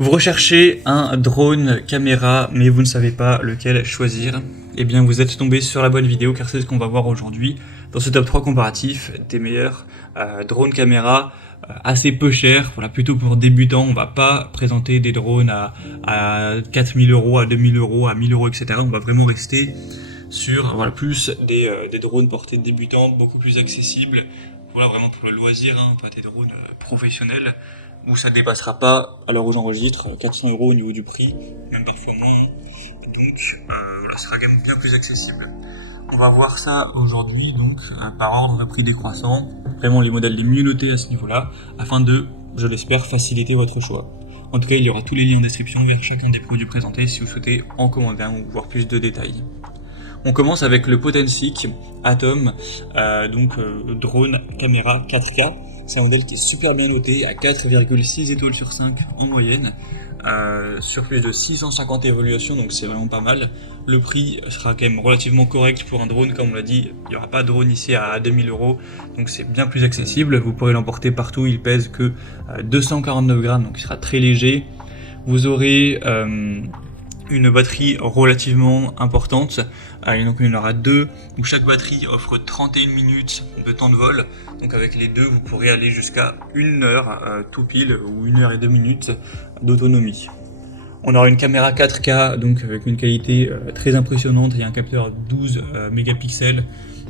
Vous recherchez un drone caméra, mais vous ne savez pas lequel choisir. Eh bien, vous êtes tombé sur la bonne vidéo, car c'est ce qu'on va voir aujourd'hui dans ce top 3 comparatif des meilleurs drones caméra assez peu chers. Voilà, plutôt pour débutants. On va pas présenter des drones à 4000 euros, à 2000 euros, à 1000 euros, etc. On va vraiment rester sur plus des drones portés de débutants, beaucoup plus accessibles. Voilà, vraiment pour le loisir, pas des drones professionnels, où ça ne dépassera pas, à l'heure où j'enregistre, 400 euros au niveau du prix, même parfois moins. Donc voilà, ce sera quand même bien plus accessible. On va voir ça aujourd'hui, donc par ordre de prix décroissant, vraiment les modèles les mieux notés à ce niveau-là, afin de, je l'espère, faciliter votre choix. En tout cas, il y aura tous les liens en description vers chacun des produits présentés si vous souhaitez en commander un ou voir plus de détails. On commence avec le Potensic Atom, drone caméra 4K. C'est un modèle qui est super bien noté, à 4,6 étoiles sur 5 en moyenne, sur plus de 650 évaluations, donc c'est vraiment pas mal. Le prix sera quand même relativement correct pour un drone, comme on l'a dit, il n'y aura pas de drone ici à 2000 euros, donc c'est bien plus accessible. Vous pourrez l'emporter partout, il pèse que 249 grammes, donc il sera très léger. Vous aurez une batterie relativement importante, donc il y en aura deux, où chaque batterie offre 31 minutes de temps de vol, donc avec les deux vous pourrez aller jusqu'à 1 heure tout pile, ou 1 heure et 2 minutes d'autonomie. On aura une caméra 4K, donc avec une qualité très impressionnante, et un capteur 12 mégapixels,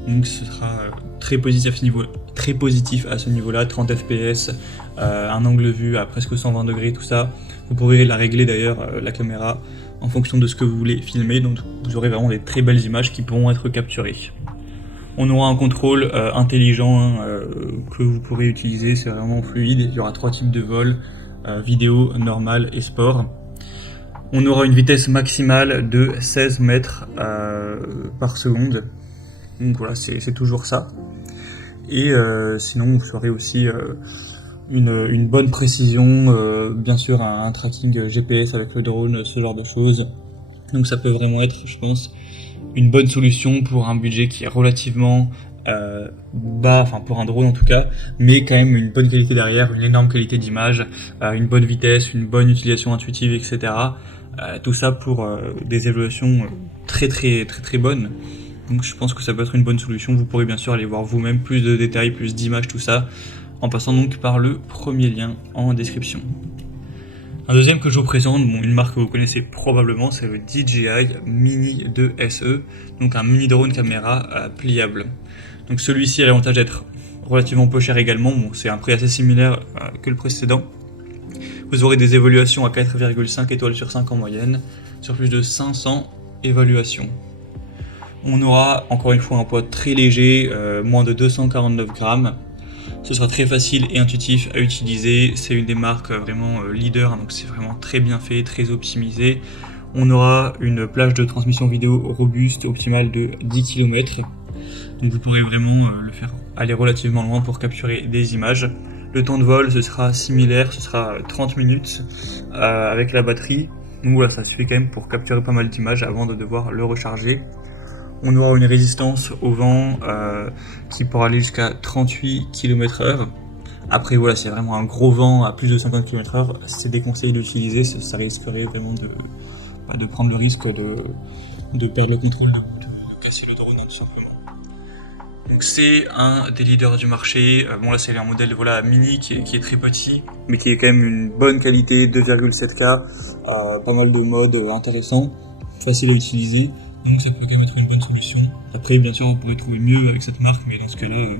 donc ce sera très positif à ce niveau-là, 30 fps, un angle vue à presque 120 degrés, tout ça. Vous pourrez la régler d'ailleurs, la caméra, en fonction de ce que vous voulez filmer, donc vous aurez vraiment des très belles images qui pourront être capturées. On aura un contrôle intelligent que vous pourrez utiliser, c'est vraiment fluide. Il y aura 3 types de vol, vidéo, normal et sport. On aura une vitesse maximale de 16 mètres par seconde, donc voilà, c'est toujours ça. Et sinon vous aurez aussi une bonne précision, bien sûr un tracking GPS avec le drone, ce genre de choses. Donc ça peut vraiment être, je pense, une bonne solution pour un budget qui est relativement bas, enfin pour un drone en tout cas, mais quand même une bonne qualité derrière, une énorme qualité d'image, une bonne vitesse, une bonne utilisation intuitive, etc. Tout ça pour des évaluations très bonnes. Donc je pense que ça peut être une bonne solution. Vous pourrez bien sûr aller voir vous-même plus de détails, plus d'images, tout ça, en passant donc par le premier lien en description. Un deuxième que je vous présente, une marque que vous connaissez probablement, c'est le DJI Mini 2 SE, donc un mini drone caméra pliable. Donc celui-ci a l'avantage d'être relativement peu cher également, c'est un prix assez similaire que le précédent. Vous aurez des évaluations à 4,5 étoiles sur 5 en moyenne, sur plus de 500 évaluations. On aura encore une fois un poids très léger, moins de 249 grammes. Ce sera très facile et intuitif à utiliser, c'est une des marques vraiment leader, donc c'est vraiment très bien fait, très optimisé. On aura une plage de transmission vidéo robuste, optimale de 10 km, donc vous pourrez vraiment le faire aller relativement loin pour capturer des images. Le temps de vol, ce sera similaire, ce sera 30 minutes avec la batterie, donc voilà, ça suffit quand même pour capturer pas mal d'images avant de devoir le recharger. On aura une résistance au vent qui pourra aller jusqu'à 38 km/h. Après voilà, c'est vraiment un gros vent à plus de 50 km/h, c'est déconseillé d'utiliser, ça risquerait vraiment de prendre le risque de perdre le contrôle, de casser le drone tout simplement. Donc c'est un des leaders du marché. Bon là c'est un modèle mini qui est très petit, mais qui est quand même une bonne qualité, 2,7K, pas mal de modes intéressants, facile à utiliser. Donc ça peut quand même être une bonne solution. Après bien sûr vous pourrez trouver mieux avec cette marque, mais dans ce cas là, il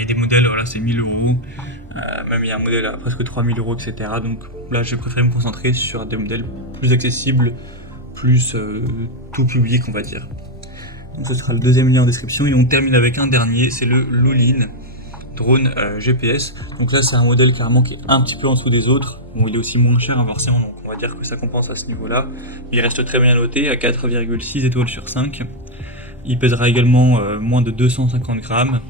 y a des modèles, c'est 1000 euros, même il y a un modèle à presque 3000 euros, etc. Donc là je préfère me concentrer sur des modèles plus accessibles, plus tout public on va dire. Donc ce sera le deuxième lien en description, et on termine avec un dernier, c'est le Lulin drone GPS. Donc là c'est un modèle carrément qui est un petit peu en dessous des autres. Bon, il est aussi moins cher forcément, donc on va dire que ça compense à ce niveau là. Il reste très bien noté à 4,6 étoiles sur 5. Il pèsera également moins de 250 grammes.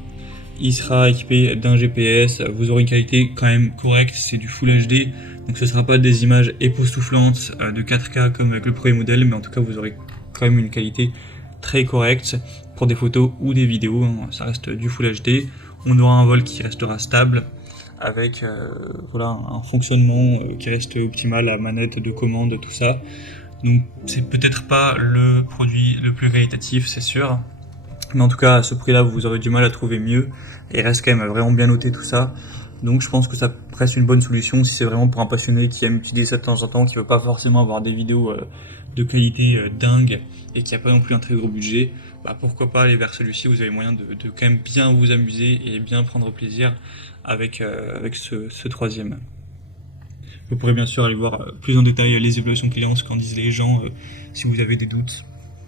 Il sera équipé d'un GPS, vous aurez une qualité quand même correcte, c'est du Full HD, donc ce ne sera pas des images époustouflantes de 4K comme avec le premier modèle, mais en tout cas vous aurez quand même une qualité très correcte pour des photos ou des vidéos, ça reste du Full HD. On aura un vol qui restera stable, avec voilà, un fonctionnement qui reste optimal, la manette de commande, tout ça. Donc c'est peut-être pas le produit le plus qualitatif, c'est sûr. Mais en tout cas, à ce prix-là, vous aurez du mal à trouver mieux. Et il reste quand même vraiment bien noté tout ça. Donc je pense que ça reste une bonne solution si c'est vraiment pour un passionné qui aime utiliser ça de temps en temps, qui veut pas forcément avoir des vidéos de qualité dingue et qui a pas non plus un très gros budget. Bah pourquoi pas aller vers celui-ci, vous avez moyen de quand même bien vous amuser et bien prendre plaisir avec ce troisième. Vous pourrez bien sûr aller voir plus en détail les évaluations clients, ce qu'en disent les gens si vous avez des doutes.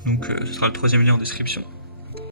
Donc ce sera le troisième lien en description.